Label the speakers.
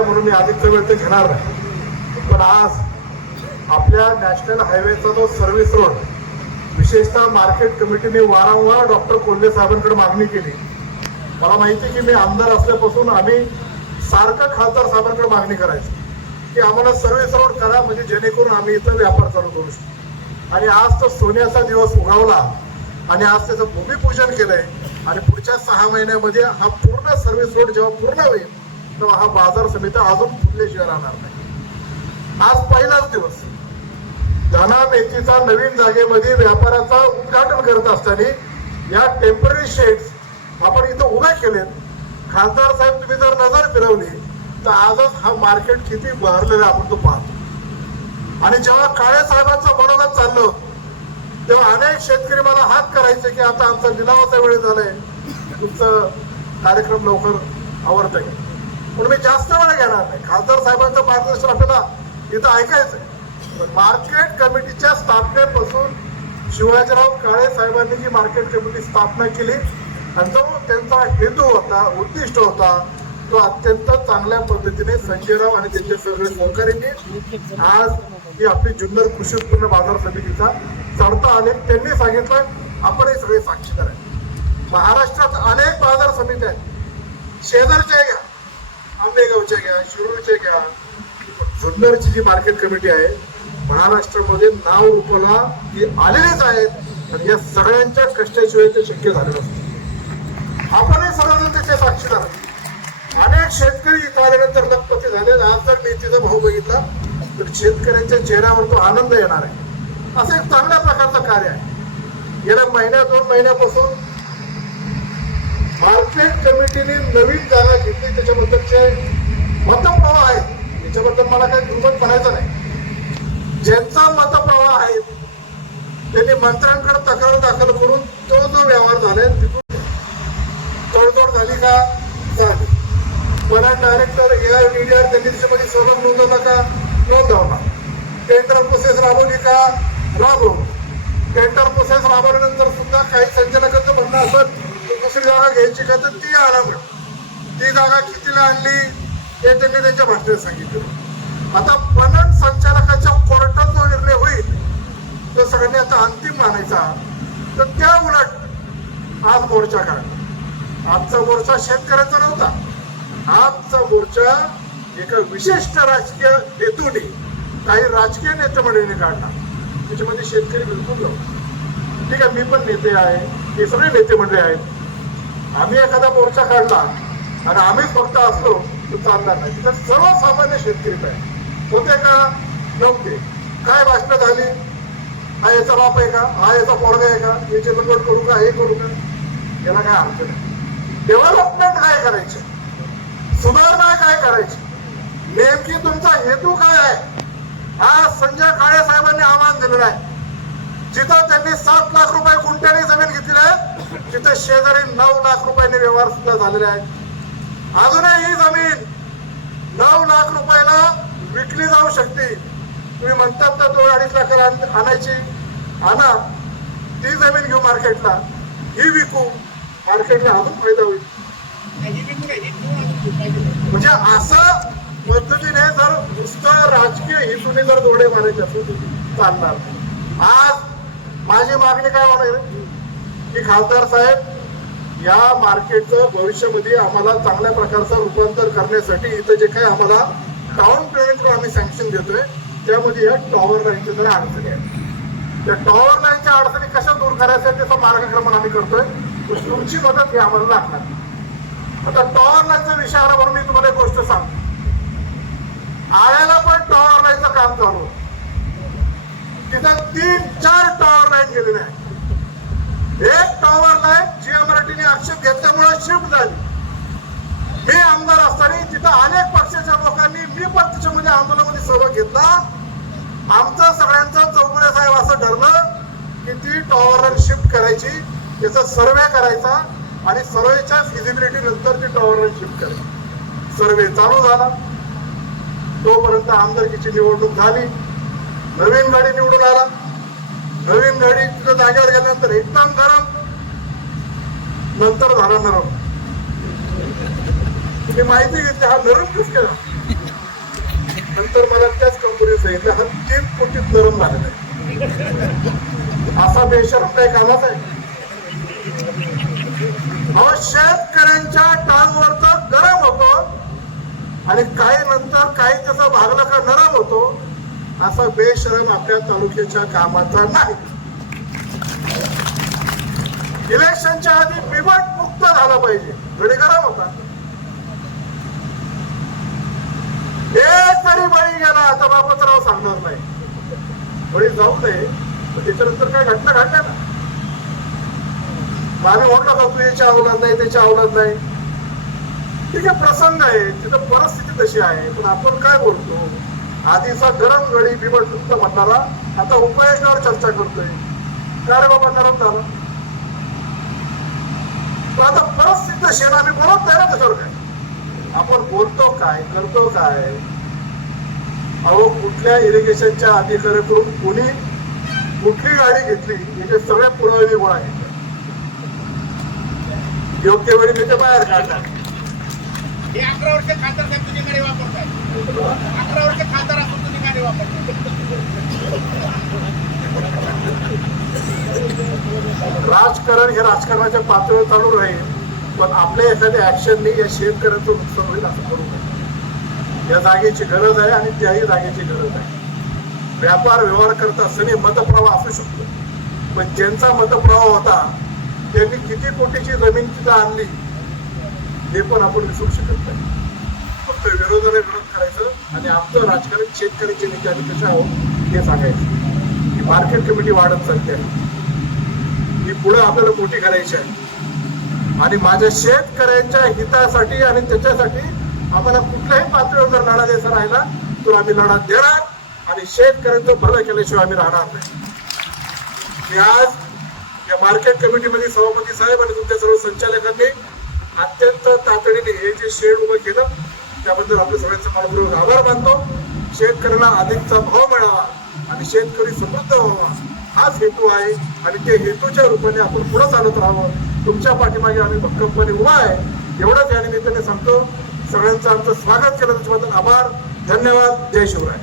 Speaker 1: आहे म्हणून मी आदित्य वेळ ते घेणार नाही. पण आज आपल्या नॅशनल हायवेचा जो सर्व्हिस रोड विशेषतः मार्केट कमिटीने वारंवार डॉक्टर कोल्हे साहेबांकडे मागणी केली. मला माहिती आहे की मी आमदार असल्यापासून आम्ही सारखं खासदार साहेबांकडे मागणी करायची. की आम्हाला सर्व्हिस रोड करा म्हणजे जेणेकरून आम्ही इथं व्यापार चालू करू शकतो आणि आज तो सोन्याचा दिवस उगवला आणि आज त्याचं भूमिपूजन केलंय आणि पुढच्या सहा महिन्यामध्ये हा पूर्ण सर्व्हिस रोड जेव्हा पूर्ण होईल तेव्हा हा बाजार समिती अजून फुटल्याशिवाय राहणार नाही. आज पहिलाच दिवस. धना मेथीचा नवीन जागेमध्ये व्यापाराचा उद्घाटन करत असताना या टेंपररी शेड्स आपण इथं उभे केलेत. खासदार साहेब तुम्ही जर नजर फिरवली तर आजच हा मार्केट किती बहरलेला आपण तो पाहतो. आणि जेव्हा काळे साहेबांचं मनोगत चाललं तेव्हा अनेक शेतकरी मला हात करायचे की आता आमचा लिलावाचा वेळ झालाय. तुमचं कार्यक्रम लवकर आवडत आहे म्हणून मी जास्त वेळ घेणार नाही. खासदार साहेबांचं मार्गदर्शन आपल्याला इथं ऐकायचं मार्केट कमिटीच्या स्थापनेपासून शिवाजीराव काळे साहेबांनी जी मार्केट कमिटी स्थापना केली. आणि जो त्यांचा हेतू होता उद्दिष्ट होता तो अत्यंत चांगल्या पद्धतीने संजयराव आणि त्यांचे सगळे सहकार्यांनी आज ही आपली जुन्नर कृषी उत्पन्न बाजार समितीचा चढता आले त्यांनी सांगितलं. आपण हे सगळे साक्षीदार आहे महाराष्ट्रात अनेक बाजार समित्या आहेत. शेजारच्या घ्या आंबेगावच्या घ्या शिरोळच्या घ्या. जुन्नरची जी मार्केट कमिटी आहे महाराष्ट्रामध्ये नाव रूपाला ही आलेलेच आहेत. आणि या सगळ्यांच्या कष्टाशिवाय ते शक्य झालं नसतं. आपणही सर्वजण त्याचे साक्षीदार अनेक शेतकरी इथं आल्यानंतर लखपती झाले. आज जर तिचा भाऊ बघितला तर शेतकऱ्यांच्या चेहऱ्यावर तो आनंद येणार आहे. असं एक चांगल्या प्रकारचं कार्य आहे. गेल्या महिन्या दोन महिन्यापासून मार्केट कमिटीने नवीन जागा घेतली त्याच्याबद्दलचे मतप्रवाह आहेत. याच्याबद्दल मला काही दुर्बल म्हणायचं नाही. ज्यांचा मतप्रवाह आहे त्यांनी मंत्र्यांकडे तक्रार दाखल करून तो जो व्यवहार झालाय तिथून तोडतोड झाली का? झाली. मला डायरेक्टर एआय मीडिया त्यांनी त्याच्यामध्ये सहभाग नोंदवला का? नोंदवला. टेंडर प्रोसेस राबवली का? राबवली. टेंडर प्रोसेस राबवल्यानंतर सुद्धा काही संचालकांचं म्हणणं असत दुसरी जागा घ्यायची का तर ती आणा ती जागा कितीला आणली हे त्यांनी त्यांच्या भाषेत सांगितलं. आता पणन संचालकाच्या कोर्टात जो निर्णय होईल तो सगळ्यांनी आता अंतिम मानायचा. तर त्या उलट आज मोर्चा काढला. आजचा मोर्चा शेतकऱ्याचा नव्हता. आजचा मोर्चा एका विशिष्ट राजकीय हेतूने काही राजकीय नेते मंडळीने काढला. त्याच्यामध्ये शेतकरी बिलकुल नव्हता. ठीक आहे मी पण नेते आहे. हे सगळे नेते मंडळी आहेत. आम्ही एखादा मोर्चा काढला आणि आम्हीच फक्त असलो तर चालणार नाही. तिथं सर्वसामान्य शेतकरी आहे. होते का? नव्हते काय भाषणं झाली? हा याचा बाप आहे का? हा याचा पोरगा आहे का? याची लंगड करू का? हे करू का? याला काय अर्थ नाही. डेव्हलपमेंट काय करायचे? सुधारणा काय करायची? नेमकी तुमचा हेतू काय आहे? हा संजय काळे साहेबांनी आव्हान दिलेलं आहे. जिथं त्यांनी सात लाख रुपये गुंठ्याने जमीन घेतली आहे तिथं शेजारी नऊ लाख रुपयाने व्यवहार सुद्धा झालेले आहेत. अजूनही ही जमीन नऊ लाख रुपयाला विकली जाऊ शकते. तुम्ही म्हणतात तर दोन अडीच लाखाला आणायची. आणा. ती जमीन घेऊ मार्केटला. ही विकू. मार्केटला अजून फायदा होईल. म्हणजे असं पद्धतीने जर नुसतं राजकीय हेतूने जर दोडे मारायचे असेल चालणार आज माझी मागणी काय होणार की खासदार साहेब या मार्केटचं भविष्यामध्ये आम्हाला चांगल्या प्रकारचं रूपांतर करण्यासाठी इथं जे काही आम्हाला टाउन पेमेंट आम्ही सँक्शन देतोय त्यामध्ये या टॉवर लाईनच्या जरा अडचणी आहेत. त्या टॉवर लाईनच्या अडचणी कशा दूर करायच्या त्याचा मार्गक्रमण आम्ही करतोय. तुमची मदत ही आम्हाला लागणार. आता टॉवर लाईनच्या विषयावर मी तुम्हाला एक गोष्ट सांगतो. आळ्याला पण टॉवर लाईनचं काम चालू तिथं तीन चार टॉवर लाईन गेलेले आहे एक टॉवर लाईन जीएमआरटीने आक्षेप घेतल्यामुळे शिफ्ट झाली. मी आमदार असताना तिथं अनेक पक्षाच्या लोकांनी मी पण त्याच्यामध्ये आंदोलनामध्ये सहभाग घेतला. आमचं सगळ्यांचं चौगुले साहेब असं ठरलं की ती टॉवर शिफ्ट करायची त्याचा सर्वे करायचा आणि सर्वेच्या फिजिबिलिटी नंतर ती टॉवर शिफ्ट करायची. सर्वे चालू झाला. तोपर्यंत आमदारकीची निवडणूक झाली. नवीन गाडी निवडून आला. नवीन गाडी तिथं जागेवर गेल्यानंतर एकदम गरम नंतर झाला नरम तुम्ही माहिती घेतली हा नरम कस केला नंतर मला त्याच कंपनी सांगितलं हा तीन कोटीत नरम झालेला आहे. असा बेशरम काही कामाचा आहे? अहो शेतकऱ्यांच्या टांगवरचा गरम होतो आणि काही नंतर काही त्याचा भागला का नरम होतो. असा बेशरम आपल्या तालुक्याच्या कामाचा नाही. इलेक्शनच्या आधी बिबट मुक्त झाला पाहिजे. घडी गरम होता. एक तरी बळी गेला आता बापतराव सांगणार नाही. बळी जाऊ नये पण त्याच्यानंतर काय घटना घडल्या ना? आम्ही म्हटलं का तू याच्या अवलाद नाही त्याच्या अवलाद नाही. ठीक आहे प्रसंग आहे तिथं परिस्थिती तशी आहे पण आपण काय बोलतो? आधीचा गरम गडी बिबट मुक्त म्हणणारा आता उपाययोजनावर चर्चा करतोय. काय रे बाबा गरम झाला? पण आता परत सिद्ध शेण आम्ही बोलत नाही ना त्याच्यावर काय? आपण बोलतो काय करतो काय? अहो कुठल्या इरिगेशनच्या अधिकाऱ्याकडून कोणी कुठली गाडी घेतली याचे सगळे पुरावे गोळा घेतले. योग्य वेळी मी ते बाहेर काढणार.
Speaker 2: हे अकरा वर्ष खासदार साहेब तुझी गाडी वापरताय. अकरा वर्ष खासदार असून तुझी गाडी वापरताय.
Speaker 1: राजकारण हे राजकारणाच्या पातळीवर चालू राहील पण आपल्या एखाद्या ऍक्शनने या शेतकऱ्याचं नुकसान होईल असं करू नये या जागेची गरज आहे आणि त्याही जागेची गरज आहे. व्यापार व्यवहार करत असताना मतप्रवाह असू शकतो पण ज्यांचा मतप्रवाह होता त्यांनी किती कोटीची जमीन तिथं आणली हे पण आपण विसरू शकत नाही. फक्त विरोधाला विरोध करायचं आणि आपलं राजकारण शेतकऱ्याचे नेते आम्ही कसे आहोत हे सांगायचं. ही मार्केट कमिटी वाढत चालते आहे. ही पुढे आपल्याला मोठी करायची आहे. आणि माझ्या शेतकऱ्यांच्या हितासाठी आणि त्याच्यासाठी आम्हाला कुठल्याही पातळीवर जर लढा द्यायचा राहिला तर आम्ही लढा देणार आणि शेतकऱ्यांचं भलं केल्याशिवाय आम्ही राहणार नाही. मी आज या मार्केट कमिटीमध्ये सभापती साहेब आणि तुमच्या सर्व संचालकांनी अत्यंत तातडीने हे जे शेड उभं केलं त्याबद्दल आपल्या सगळ्यांचा मनपूर्वक आभार मानतो. शेतकऱ्याला अधिकचा भाव मिळावा आणि शेतकरी समृद्ध व्हावा. हाच हेतू आहे आणि ते हेतूच्या रूपाने आपण पुढे चालत राहावं. तुमच्या पाठीमागे आम्ही भक्कमपणे उभा आहे. एवढंच या निमित्ताने सांगतो. सगळ्यांचं आमचं स्वागत केलं त्याच्याबद्दल आभार. धन्यवाद. जय शिवराय.